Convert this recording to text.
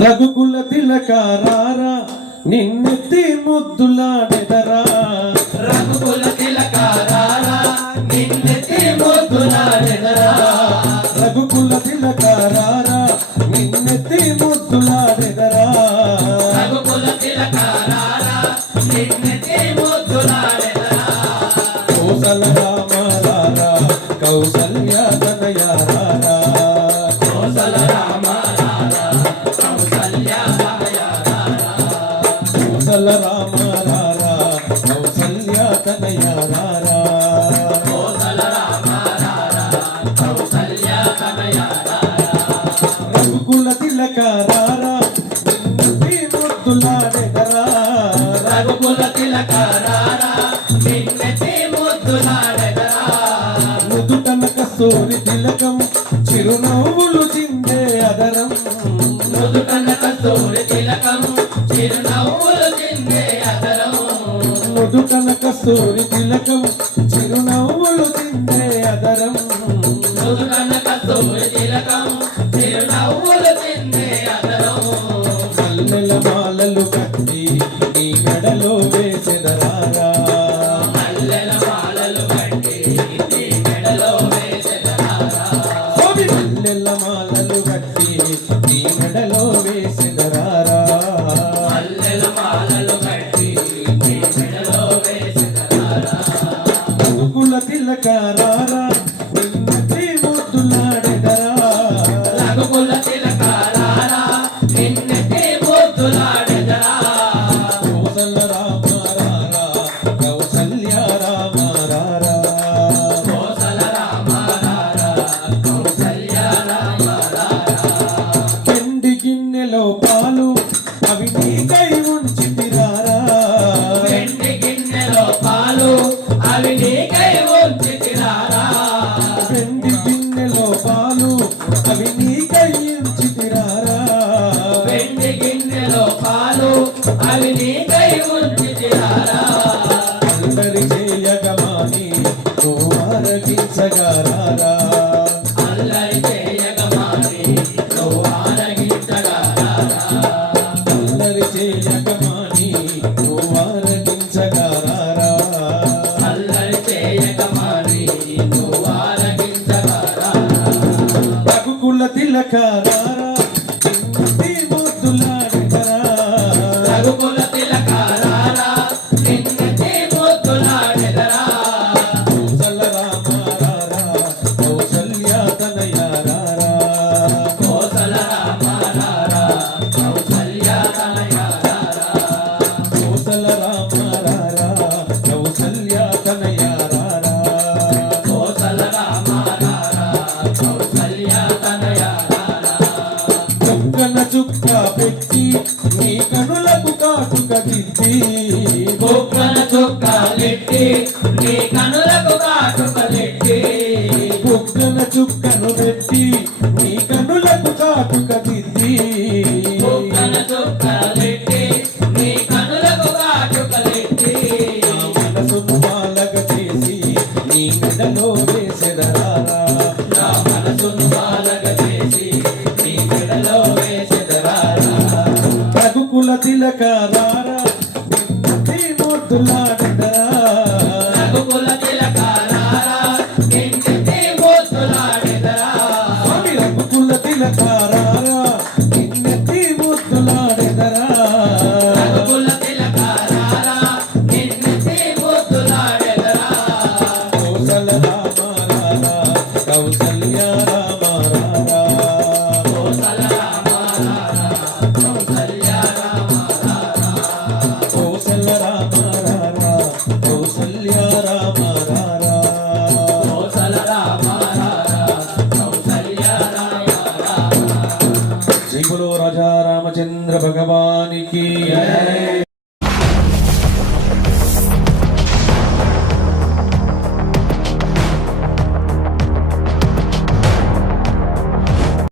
రఘుకుల తిలకారారా నిన్నెత్తి ముద్దులాడెదరా రఘుకుల తిలకారారా నిన్నెత్తి ముద్దులాడెదరా రఘుకుల తిలకారారా నిన్నెత్తి ముద్దులాడెదరా రఘుకుల తిలకారారా నిన్నెత్తి ముద్దులాడెదరా కోసల రామారారా కౌసల్య తనయారారా కోసల రామారారా కౌసల్య తనయారారా కోసల రామారారా కౌసల్య తనయారారా కోసల రామారారా కౌసల్య తనయారారా రఘుకుల తిలకారారా నిన్నెత్తి ముద్దులాడెదరా రఘుకుల తిలకారారా నిన్నెత్తి ముద్దులాడెదరా నుదుటన కస్తూరి తిలకం చిరునవ్వులు చిందే అదరం నుదుటన కస్తూరి తిలకం చిరునవ్వులు చిందే అదరం నుదుటన కస్తూరి తిలకం చిరునవ్వులు చిందే అదరం నుదుటన కస్తూరి తిలకం చిరునవ్వులు చిందే అదరం మల్లెల మాలలు కట్టి నీ మెడలో వేసెదరారా మల్లెల మాలలు కట్టి నీ మెడలో వేసెదరారా స్వామి మల్లెల మాలలు కట్టి నీ మెడలో వేసెదరారా మల్లెల మాలలు కట్టి నీ మెడలో వేసెదరారా రఘుకుల తిలకారారా నిన్నెత్తి ముద్దులాడెదరా రఘుకుల తిలకారారా నిన్నెత్తి ముద్దులాడెదరా కోసల రామారారా కౌసల్య రామారారా కోసల రామారారా కౌసల్య రామారారా వెండి గిన్నెలో పాలు అవి నీకై ఉంచితిరారా వెండి గిన్నెలో పాలు అవి నీకై ఉంచితిరారా వెండి గిన్నెలో పాలు అవి నీకై ఉంచితిరారా వెండి గిన్నెలో పాలు అవి నీకై ఉంచితిరారా అందరి చేయగమాని నువ్వు ఆరగించగారారా అల్లరి చేయగమాని నువ్వు ఆరగించగారారా అందరి చేయగమాని నువ్వు ఆరగించగారారా అల్లరి చేయగమాని నువ్వు ఆరగించగారారా రఘుకుల తిలకారారా నిన్నెత్తి ముద్దులాడెదరా రఘుకుల తిలకారారా నిన్నెత్తి ముద్దులాడెదరా కోసల రామారారా కౌసల్య తనయారారా కోసల రామారారా కౌసల్య తనయారారా కోసల రామారారా కౌసల్య తనయారారా కోసల రామారారా కౌసల్య తనయారారా చుక్కన చుక్క పెట్టి నీ కనులకు కాటుక దిద్ది బొగ్గన చుక్కలెట్టి నీ కనులకు కాటుకలెట్టి బుగ్గన చుక్కను పెట్టి నీ కనులకు కాటుక దిద్ది బొగ్గన చుక్కలెట్టి నీ కనులకు కాటుకలెట్టి నా మనసును మాలగ చేసి నీ మెడలో వేసెదరారా నా మనసును బాలగ చేసి నీ మెడలో వేసెదరారా రఘుకుల తిలకారారా నిన్నెత్తి ముద్దులాడెదరా రఘుకుల తిలకారారా నిన్నెత్తి ముద్దులాడెదరా స్వామి రఘుకుల తిలకారారా నిన్నెత్తి ముద్దులాడెదరా రఘుకుల తిలకారారా నిన్నెత్తి ముద్దులాడెదరా కోసల రామారారా కౌసల్య రామారారా కోసల రామారారా కౌసల్య రామారారా కోసల రామారారా కౌసల్య రామారారా కోసల రామారారా కౌసల్య రామారారా జై బోలో రాజా రామచంద్ర భగవానికి జై